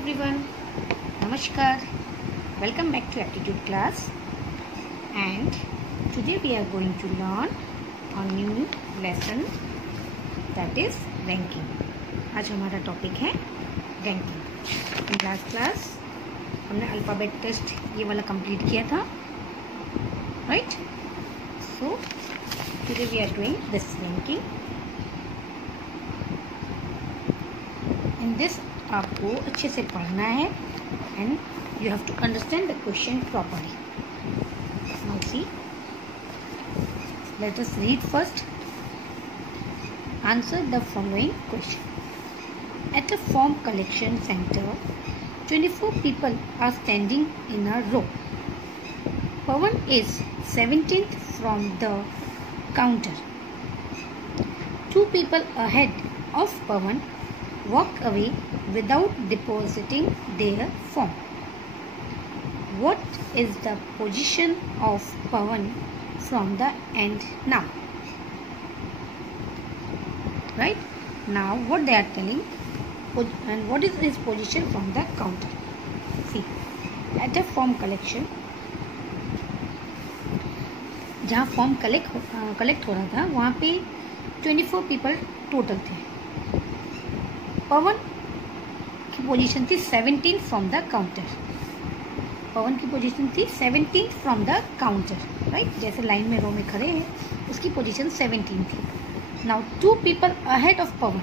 everyone, Namaskar. Welcome back to aptitude class, and today we are going to learn a new lesson, that is ranking. आज हमारा topic है ranking. In last class हमने alphabet test ये वाला complete किया था, right? So today we are doing this ranking. In this आपको अच्छे से पढ़ना है and you have to understand the question properly. Now see, let us read first. Answer the following question. At a form collection center, 24 people are standing in a row. Pawan is 17th from the counter. Two people ahead of Pawan walk away without depositing their form. What is the position of Pawan from the end now? Right? Now what they are telling, and what is his position from the counter? See, at a form collection, जहाँ form collect हो रहा था वहाँ पे 24 people total थे. पवन की position थी 17 from the counter. पवन की पोजीशन थी 17 फ्रॉम द काउंटर, राइट? जैसे लाइन में रो में खड़े हैं उसकी पोजीशन 17 थी. Now two people ahead of Pavan.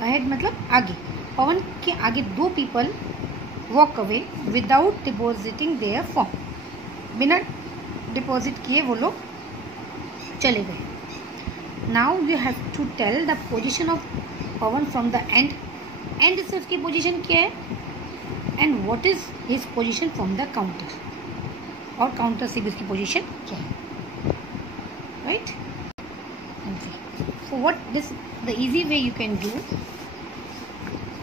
Ahead मतलब आगे. पवन के आगे दो people walk away without depositing their form. बिना डिपॉजिट किए वो लोग चले गए. Now you have to tell the position of Pavan from the end. एंड से उसकी पोजीशन क्या है and what is his position from the counter, और काउंटर से भी उसकी पोजीशन क्या है, right? So what this the easy way you can do.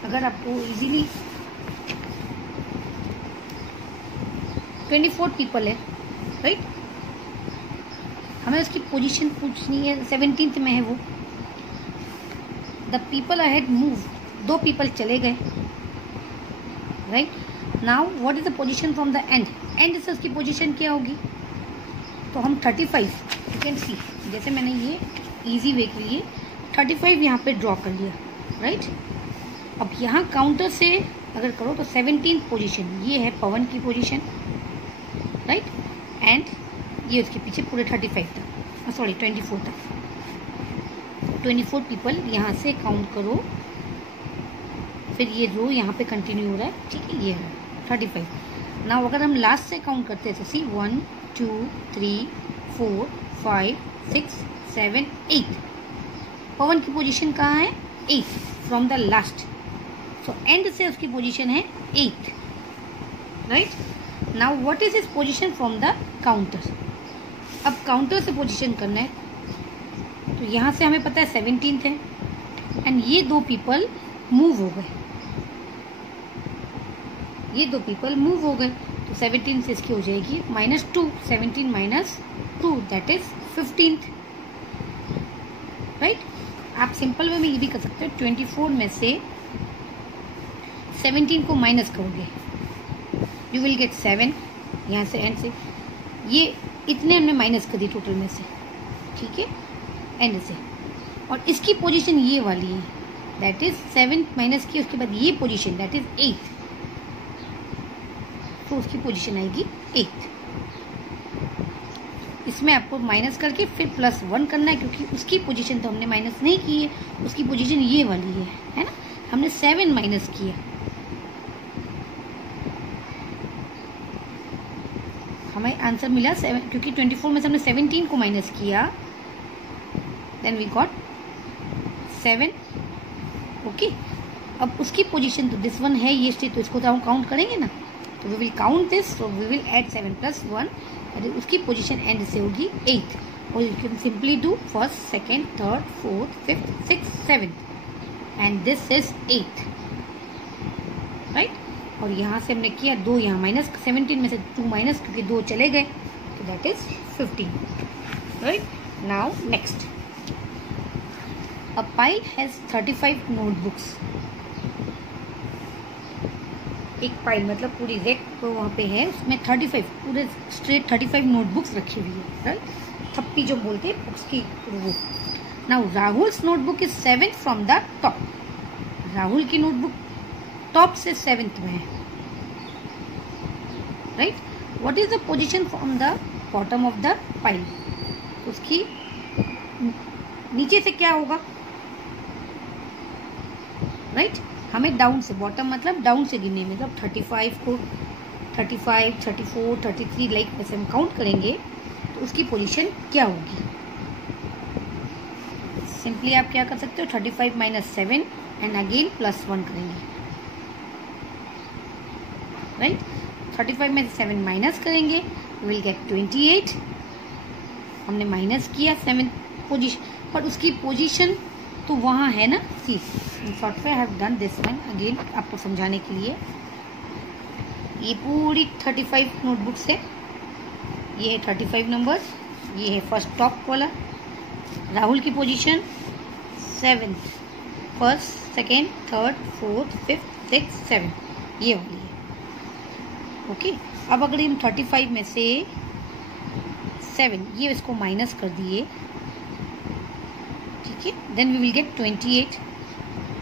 अगर आपको इजीली 24 पीपल है, राइट? हमें उसकी पोजीशन पूछनी है. 17th में है वो. The people ahead move. दो पीपल चले गए, right? Now what is the position from the end. एंड से उसकी पोजीशन क्या होगी? तो हम 35 यू कैन सी, जैसे मैंने ये इजी वे के लिए 35 यहाँ पे ड्रॉ कर लिया, राइट? अब यहाँ काउंटर से अगर करो तो 17th पोजीशन ये है पवन की पोजीशन, राइट? एंड ये उसके पीछे पूरे 35 तक, सॉरी 24 तक. 24 पीपल यहाँ से काउंट करो, फिर ये रो यहाँ पे कंटिन्यू हो रहा है, ठीक है? ये है 35. नाउ अगर हम लास्ट से काउंट करते हैं तो सी 1 2 3 4 5 6 7 8. पवन की पोजीशन कहाँ है? 8 from the last. So and से उसकी पोजीशन है 8, right? Now what is his position from the counter. अब काउंटर से पोजीशन करना है तो यहाँ से हमें पता है 17th है एंड ये दो पीपल मूव हो गए. ये दो पीपल मूव हो गए तो 17 से इसकी हो जाएगी -2. 17 - 2 दैट इज 15th, राइट? आप सिंपल वे में ये भी कर सकते हो. 24 में से 17 को माइनस करोगे, यू विल गेट 7. यहाँ से एंड से ये इतने हमने माइनस कर दी टोटल में से, ठीक है? एंड से. और इसकी पोजीशन ये वाली है, दैट इज 7 माइनस की उसके बाद ये पोजीशन दैट इज 8. तो उसकी पोजीशन आएगी 8. इसमें आपको माइनस करके फिर +1 करना है, क्योंकि उसकी पोजीशन तो हमने माइनस नहीं की है. उसकी पोजीशन ये वाली है ना? हमने 7 माइनस किया. हमें आंसर मिला 7, क्योंकि 24 में से हमने 17 को माइनस किया. Then we got 7. ओके. अब उसकी पोजीशन तो दिस वन है, ये स्टेट, तो इसको तो हम काउंट करेंगे ना. तो we will count this. So we will add 7 + 1. उसकी पोजीशन एंड से होगी 8. और you can simply do first, second, third, fourth, fifth, six, 7 and this is 8, right? और यहाँ से हमने किया 2, यहाँ माइनस 17 में से 2 माइनस, क्योंकि 2 चले गए, तो that is 15, right? Now next. A pile has 35 notebooks. एक फाइल मतलब पूरी रैक वहाँ पे है, उसमें 35 पूरे स्ट्रेट 35 नोटबुक्स रखी हुई है, राइट। थप्पी जो बोलते हैं बुक्स की वो। Now Rahul's notebook is 7th from the top. Rahul की नोटबुक टॉप से 7th में है, right. What is the position from the bottom of the pile? उसकी नीचे से क्या होगा, राइट। हमें डाउन से, बॉटम मतलब डाउन से गिनने, मतलब 35 को 35, 34, 33 लाइक वैसे हम काउंट करेंगे तो उसकी पोजीशन क्या होगी? सिंपली आप क्या कर सकते हो, 35 - 7 एंड अगेन +1 करेंगे, राइट। 35 में 7 माइनस करेंगे, विल गेट 28। हमने माइनस किया 7 पोजीशन, पर उसकी पोजीशन तो वहाँ है ना। See software have done this one again आपको समझाने के लिए। ये पूरी 35 नोटबुक्स है, ये है 35 नंबर्स, ये है फर्स्ट टॉप वाला। राहुल की position 7th, 1st, 2nd, 3rd, 4th, 5th, 6th, 7th ये वाली है, ओके। अब अगर हम 35 में से 7 ये इसको माइनस कर दिए, ठीक है, देन वी विल गेट 28।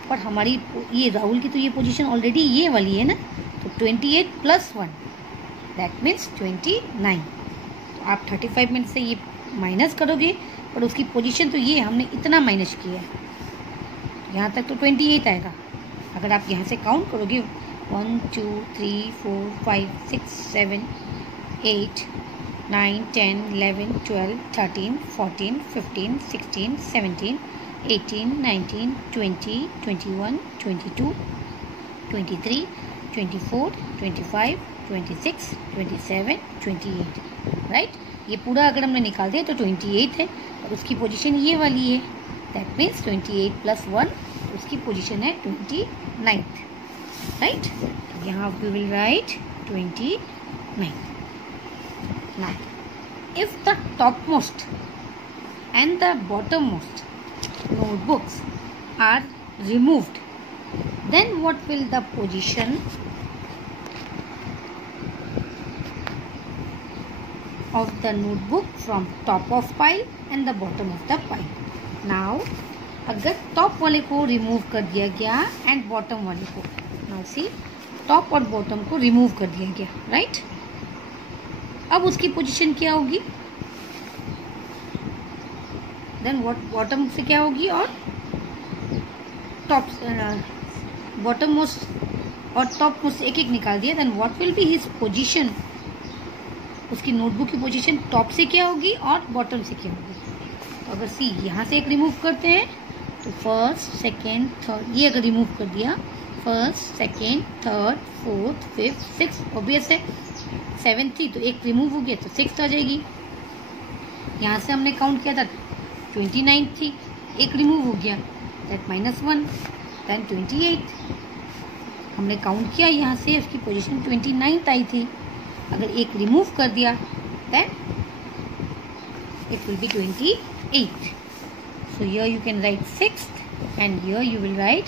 पर हमारी ये राहुल की तो ये पोजीशन ऑलरेडी ये वाली है ना, तो 28 + 1 दैट मीन्स 29। तो आप 35 में से ये माइनस करोगे, पर उसकी पोजीशन तो ये हमने इतना माइनस किया है, यहाँ तक तो 28 आएगा। अगर आप यहाँ से काउंट करोगे 1 2 3 4 5 6 7 8 9 10 11 12 13 14 15 16 17 18 19 20 21 22 23 24 25 26 27 28, राइट। ये पूरा अगर हमने निकाल दिया तो 28 है, और उसकी पोजीशन ये वाली है, दैट मीन्स 28 + 1 उसकी पोजीशन है 29th, राइट। तो यहाँ we will write 29। Now, if the topmost and the bottommost notebooks are removed, then what will the position of the notebook from top of pile and the bottom of the pile? Now, अगर top वाले को remove कर दिया गया and bottom वाले को, now see top और bottom को रिमूव कर दिया गया, राइट। अब उसकी पोजीशन क्या होगी, देन बॉटम से क्या होगी और टॉप बॉटम मोस्ट और टॉप मोस्ट एक एक निकाल दिया, then what will be his position? उसकी नोटबुक की पोजीशन टॉप से क्या होगी और बॉटम से क्या होगी? तो अगर सी यहाँ से एक रिमूव करते हैं तो 1st, 2nd, 3rd ये अगर रिमूव कर दिया 1st, 2nd, 3rd, 4th, 5th, 6th obvious है 7th थी तो एक रिमूव हो गया तो 6th आ जाएगी। यहाँ से हमने काउंट किया था 29 थी, एक रिमूव हो गया दैट -1 दैन 28। हमने काउंट किया यहाँ से उसकी पोजीशन 29th आई थी, अगर एक रिमूव कर दिया then it will be 28th। So here you can write 6th and here you will write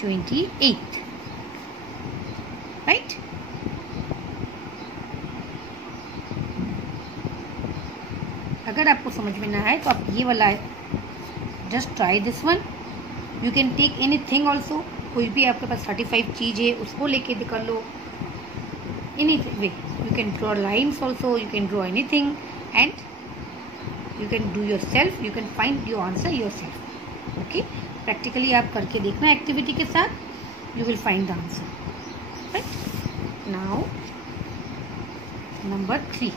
28th, right? अगर आपको समझ में ना आए तो आप ये वाला just try this one. You can take anything also, कोई भी आपके पास 35 चीज़ है उसको लेके कर लो, anyway you can draw lines also, you can draw anything and you can do yourself, you can find your answer yourself, okay? Practically आप करके देखना एक्टिविटी के साथ, you will find the answer, right? Now number 3,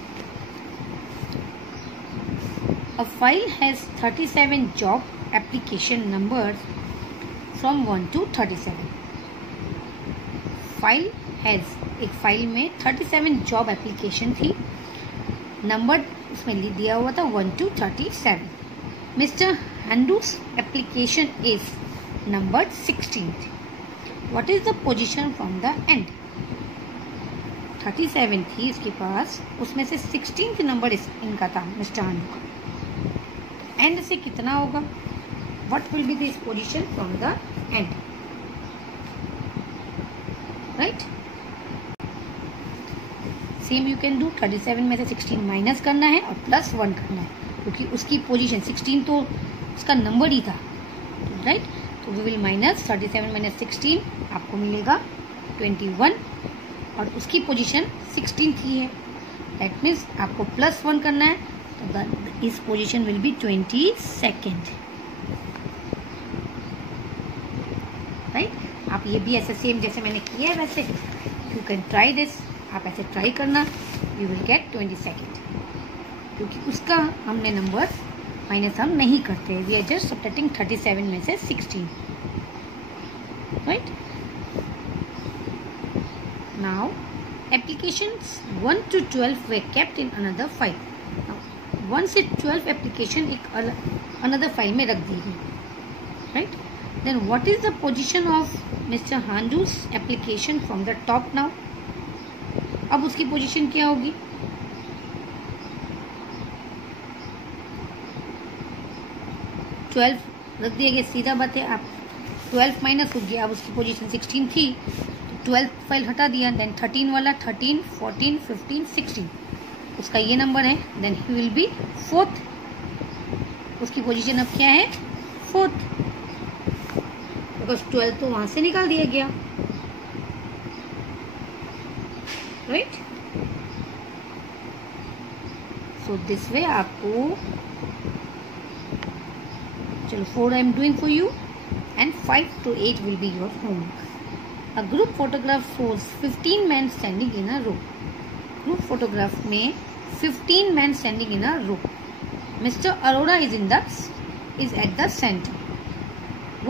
a file has 37 job application numbers from 1 to 37. File has, एक file में 37 job application थी, number उसमें दिया हुआ था 1 to 37. मिस्टर हैंडूस application is number 16th. What is the position from the end? 37 थी इसके पास, उसमें से 16th नंबर इनका था मिस्टर हैंडू का। एंड से कितना होगा? What will B this position from the and, right? Same you can do, 37 में से 16 माइनस करना है और प्लस 1 करना है, क्योंकि उसकी पोजीशन 16 तो उसका नंबर ही था, राइट। तो वी विल माइनस 37 माइनस 16, आपको मिलेगा 21, और उसकी पोजीशन 16 थी है, दैट मीन्स आपको प्लस 1 करना है, तो इस position will be 22nd, right. आप ये भी ऐसे सेम जैसे मैंने किया है वैसे यू कैन ट्राई दिस, आप ऐसे ट्राई करना, यू विल गेट 22nd, क्योंकि उसका हमने नंबर माइनस हम नहीं करते, वी आर जस्ट सब्ट्रैक्टिंग 37 में से 16, right. Now applications 1 to 12 were kept in another file. Now 1 से 12 एप्लीकेशन एक another file में रख दी गई, right? Then what is the position of Mr. Hanju's application from the top now? अब उसकी पोजीशन क्या होगी? रख दिया गया, सीधा बात है, आप 12 माइनस हो गया, अब उसकी पोजीशन 16 थी, 12 फाइल हटा दिया, देन 13 वाला 13, 14, 15, 16 उसका ये नंबर है, then he will be 4th, उसकी पोजीशन अब क्या है 4th, बिकॉज 12 तो वहां से निकाल दिया गया, राइट। सो दिस वे आपको, चलो 4 I am doing for you and 5 to 8 will be your homework. A group photograph shows 15 men standing in a row. Group photograph में 15 men standing in a row. Mr. Arora is at the center.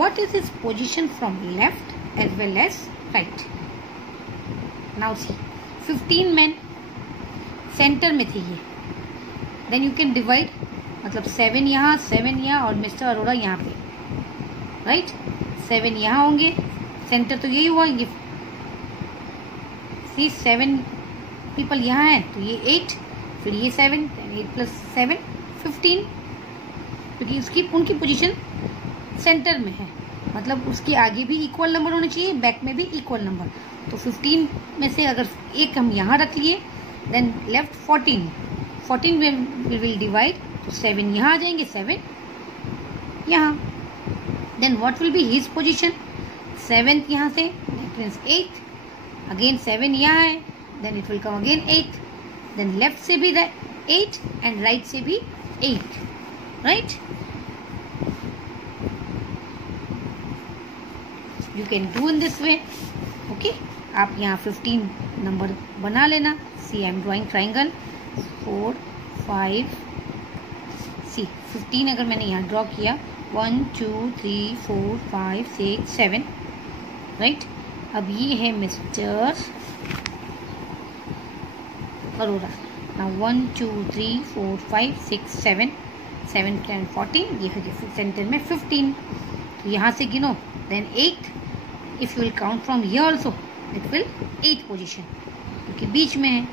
What is his position from left as well as right? Now see, 15 men center में थे ये. Then you can divide, मतलब 7 यहाँ, 7 यहाँ और Mr. Arora यहाँ पे, right? 7 यहाँ होंगे, सेंटर तो यही हुआ, ये सी 7 पीपल यहाँ है तो ये 8, फिर ये 7, 8 प्लस 7 15, क्योंकि उसकी उनकी पोजीशन सेंटर में है, मतलब उसके आगे भी इक्वल नंबर होने चाहिए, बैक में भी इक्वल नंबर, तो 15 में से अगर एक हम यहाँ रख लिए, देन लेफ्ट 14 में विल डिवाइड, तो 7 यहाँ आ जाएंगे, 7 यहाँ, then what will be his position, 7th यहाँ से, that means 8th, again 7 यहाँ है, then it will come again 8th, then left से भी 8 and right से भी 8, right? You can do in this way, okay? आप यहाँ 15 नंबर बना लेना, see I am drawing triangle, 4, 5, see 15 अगर मैंने यहाँ ड्रॉ किया, 1, 2, 3, 4, 5, 6, 7, राइट। अब ये है मिस्टर अरोरा, ना 1, 2, 3, 4, 5, 6, 7, 7, 10, 14, ये है सेंटर में 15, तो यहाँ से गिनो, then 8, if you will count from here also it will 8 position, क्योंकि बीच में है,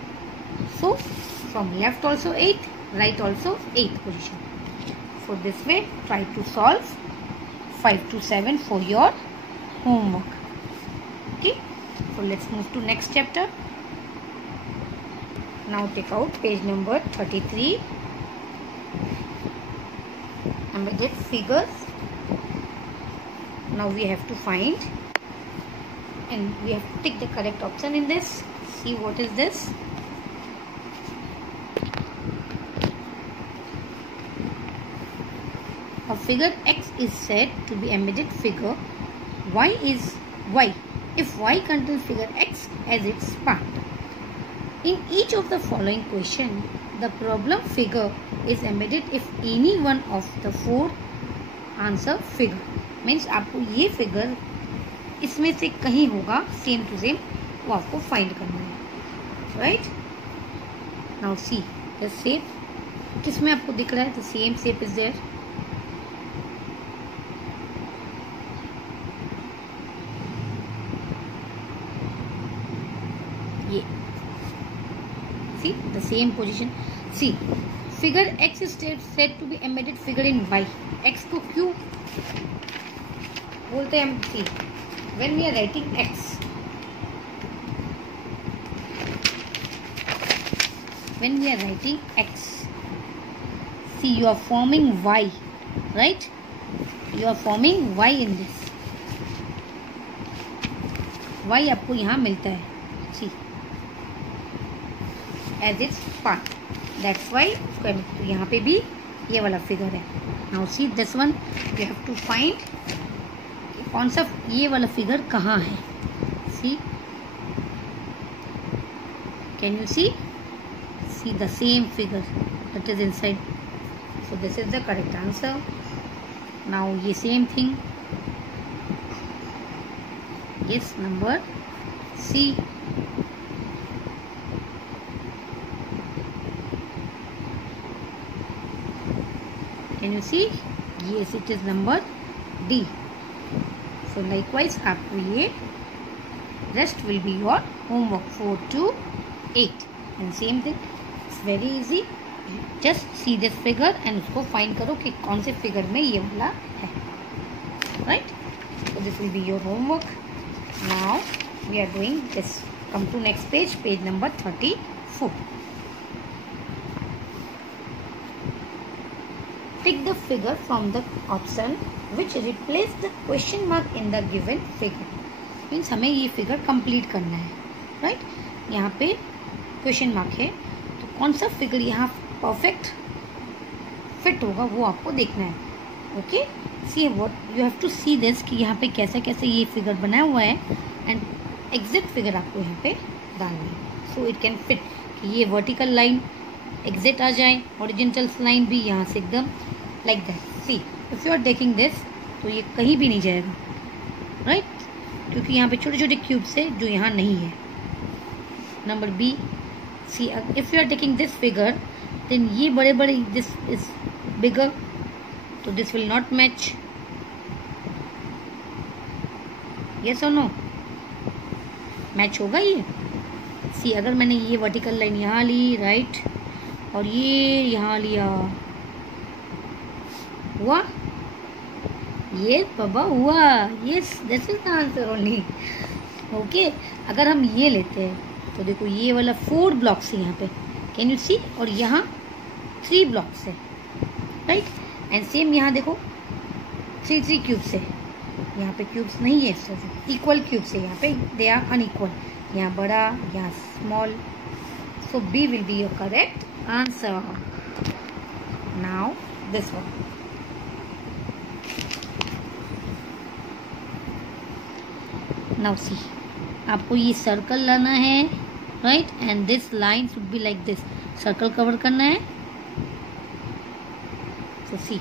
so from left also 8, right also 8 position. For this way try to solve 5 to 7 for your homework. Okay, so let's move to next chapter. Now take out page number 33, and we get figures. Now we have to find, and we have to tick the correct option in this. See what is this? A figure X is said to be embedded figure. Y is Y if Y contains figure X as its part. In each of the following question, the problem figure is embedded if any one of the 4 answer figure. Means आपको ये figure इसमें से कहीं होगा same to same, वो आपको find करना है, right? Now see the shape, किसमें आपको दिख रहा है, the same shape is there. ये see the same position, see figure X is said to be embedded figure in Y. X को क्यों बोलते हैं हम, see when we are writing X, when we are writing x, see you are forming y, right? You are forming y in this. y आपको यहाँ मिलता है, see, as its part. That's why यहाँ पे भी ये वाला फिगर है. Now see this one, you have to find कौन सा ये वाला फिगर कहाँ है. See, can you see the same figure that is inside. So this is the correct answer. Now ये same thing, yes, number C. Can you see? Yes, it is number D. So likewise आपको ये rest will be your homework 4 to 8 and same thing. It's very easy. Just see this figure and उसको find करो कि कौन से figure में ये वाला है, right? So this will be your homework. Now we are doing this. Come to next page, page number 34. Pick the figure from the option which replace the question mark in the given figure. Means हमें ये figure complete करना है, right? यहाँ पे question mark है, तो कौन सा figure यहाँ perfect fit होगा वो आपको देखना है. Okay? See what you have to see this कि यहाँ पे कैसे कैसे ये figure बनाया हुआ है and exact figure आपको यहाँ पे डालना है. So it can fit कि ये vertical line exact आ जाए, horizontal line भी यहाँ से एकदम like that. See, if you are taking this, तो ये कहीं भी नहीं जाएगा, right? क्योंकि यहाँ पे छोटे छोटे क्यूब्स है जो यहाँ नहीं है. Number B, see, if you are taking this figure, then ये बड़े बड़े this is bigger, तो this will not match. Yes or no? Match होगा ये. See, अगर मैंने ये वर्टिकल लाइन यहाँ ली, राइट, और ये यहाँ लिया, हुआ? ये बाबा हुआ. Yes, this is the answer only. Okay, अगर हम ये लेते हैं तो देखो ये वाला 4 ब्लॉक्स है यहाँ पे, कैन यू सी, और यहाँ 3 ब्लॉक्स है, राइट? एंड सेम यहाँ देखो 3 क्यूब्स है. यहाँ पे क्यूब्स नहीं है, इक्वल क्यूब्स है यहाँ पे, दे आर अनइक्वल. यहाँ बड़ा, यहाँ small. So B will be your correct answer. Now this one. Now see, आपको ये सर्कल लाना है, right, and this line should be like this. Circle cover करना है. So see,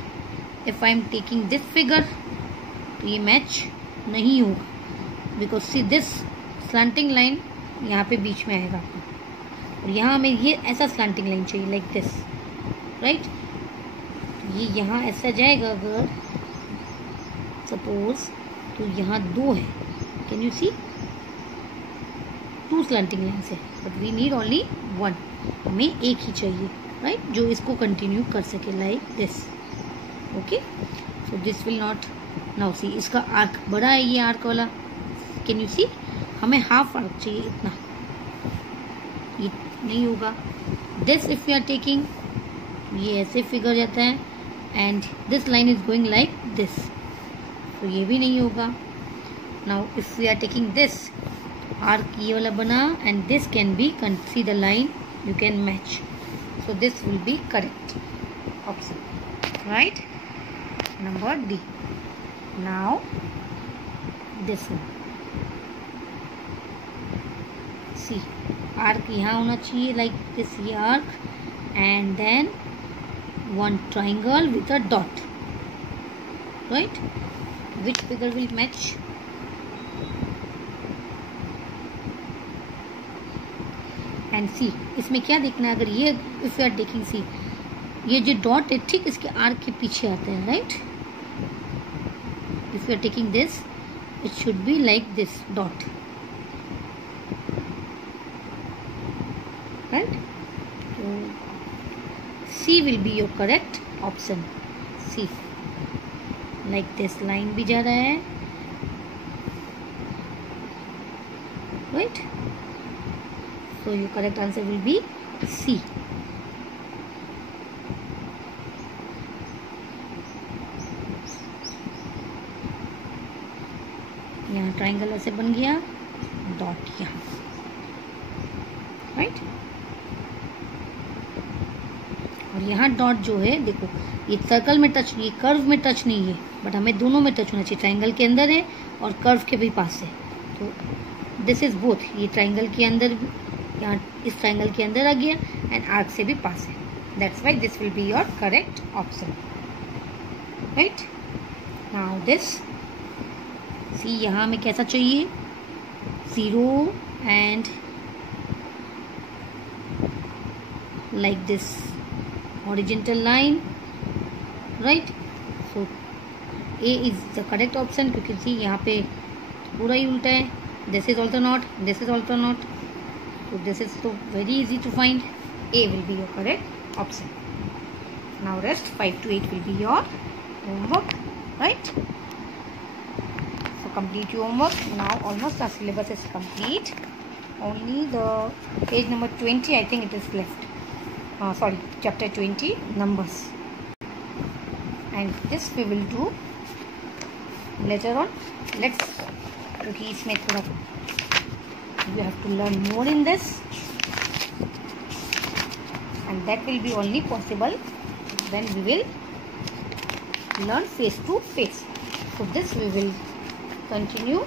if I am taking this figure, तो ये match नहीं होगा, because see this slanting line यहाँ पे बीच में आएगा आपको, और यहाँ हमें ये ऐसा स्लैंटिंग लाइन चाहिए लाइक दिस, राइट? ये यहाँ ऐसा जाएगा अगर सपोज, तो यहाँ 2 है. Can you see, 2 slanting lines है, बट वी नीड ओनली 1. हमें एक ही चाहिए, राइट, जो इसको कंटिन्यू कर सके like this. Okay, so this will not. Now see, इसका आर्क बड़ा है, ये आर्क वाला, कैन यू सी, हमें हाफ आर्क चाहिए, इतना. ये नहीं होगा. This if you are taking, ये ऐसे फिगर जाता है, and this line is going like this, तो ये भी नहीं होगा. Now if we are taking this arc, ये वाला बना, and this can be, see the line, you can match. So this will be correct option, right? Number D. Now this one. See, arc यहाँ होना चाहिए like this, ये arc, and then one triangle with a dot, right? Which figure will match? And see, इसमें क्या देखना है, अगर ये if you are taking, see, ये जो डॉट है ठीक इसके आर्क के पीछे आता है, right? If you are taking this, it should be like this dot, right? तो C will be your correct option. See, like this line भी जा रहा है, right? So your correct answer will be C. यहाँ triangle ऐसे बन गया, dot यहाँ, राइट। और यहाँ डॉट जो है देखो, ये सर्कल में टच, ये कर्व में टच नहीं है, बट हमें दोनों में टच होना चाहिए। ट्राइंगल के अंदर है और कर्व के भी पास है, तो दिस इज बोथ। ये ट्राइंगल के अंदर, यहाँ इस ट्राइंगल के अंदर आ गया एंड आर्क से भी पास है। That's why this will be your correct option, right. Now this, see यहाँ हमें कैसा चाहिए, 0 and like this horizontal line, right? So A is the correct option, क्योंकि see यहाँ पे पूरा ही उल्टा है। This is also not, this is also not, so this is so very easy to find. A will be your correct option. Now rest 5 to 8 will be your homework, right? So complete your homework. Now almost the syllabus is complete. Only the page number 20, I think it is left. Sorry, chapter 20, numbers, and this we will do later on. Let's, क्योंकि इसमें थोड़ा you have to learn more in this, and that will be only possible when we will learn face to face. So this we will continue.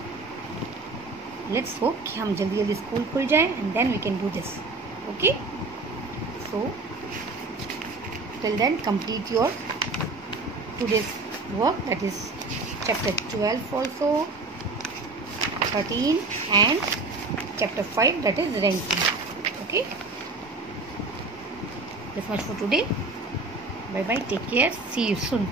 Let's hope कि हम जल्दी जल्दी school खुल जाए and then we can do this. Okay. So till then complete your today's work, that is chapter 12 also, 13 and chapter 5, that is ranking. Okay, this much for today. Bye bye, take care, see you soon.